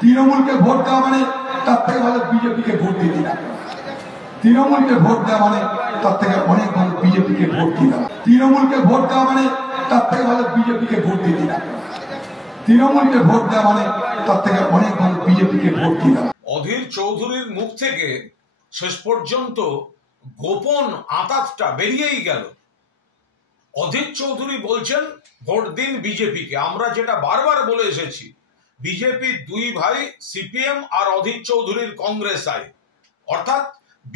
তৃণমূলকে ভোট দেওয়া মানে তার থেকে ভালো বিজেপিকে ভোট দিয়ে দিলাম। তৃণমূলকে ভোট দেওয়া মানে তার থেকে অনেক ভালো বিজেপিকে ভোট দিয়ে দেওয়া। তৃণমূলকে ভোট দেওয়া মানে তার থেকে ভালো বিজেপিকে ভোট দিয়ে দিলাম। তৃণমূলকে ভোট দেওয়া মানে তার থেকে অনেক ভালো বিজেপিকে ভোট দিয়ে দেওয়া। অধীর চৌধুরীর মুখ থেকে শেষ পর্যন্ত গোপন আঁতাতটা বেরিয়েই গেল। অধীর চৌধুরী বলছেন ভোট দিন বিজেপিকে। আমরা যেটা বারবার বলে এসেছি, বিজেপির দুই ভাই সিপিএম আর অধীর চৌধুরীর কংগ্রেস আই, অর্থাৎ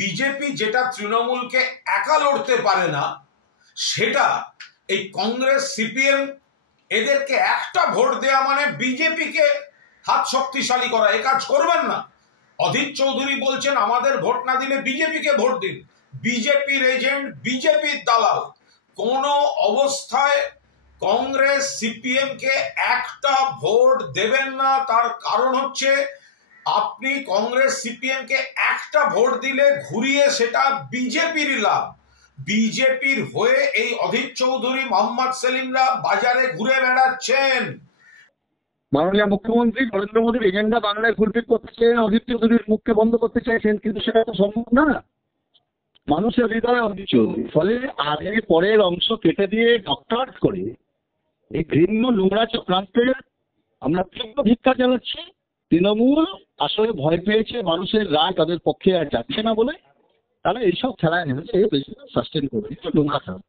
বিজেপি যেটা তৃণমূলকে একা লড়তে পারে না, সেটা এই কংগ্রেস সিপিএম এদেরকে একটা ভোট দেওয়া মানে বিজেপিকে হাত শক্তিশালী করা। এ কাজ করবেন না। অধীর চৌধুরী বলছেন আমাদের ভোট না দিলে বিজেপিকে ভোট দিন। বিজেপির এজেন্ট, বিজেপির দালাল। কোন অবস্থায় কংগ্রেস সিপিএম কে একটা ভোট দেবেন না। তার কারণ হচ্ছে আপনি কংগ্রেস সিপিএম কে একটা ভোট দিলে ঘুরিয়ে সেটা বিজেপির লাভ। বিজেপির হয়ে এই অধীর চৌধুরী, মোহাম্মদ সেলিমরা বাজারে ঘুরে বেড়াচ্ছেন। মাননীয় মুখ্যমন্ত্রী নরেন্দ্র মোদীর এজেন্ডা বাংলায় ফুলফিল করতে চাইছেন, অধীর চৌধুরীর মুখকে বন্ধ করতে চাইছেন, কিন্তু সেটা তো সম্ভব না। মানুষের হৃদয়ে অধীর চৌধুরী, ফলে আগে পরের অংশ কেটে দিয়ে ডক্টর করে এই ঘৃণ্য নোংরা চক্রান্তের আমরা তীব্র ধিক্কার জানাচ্ছি। তৃণমূল আসলে ভয় পেয়েছে মানুষের রায় তাদের পক্ষে আর যাচ্ছে না বলে তারা এইসব খেলায় নেমেছে। এই বেশি সাস্টেন করবে নোংরা খেলা।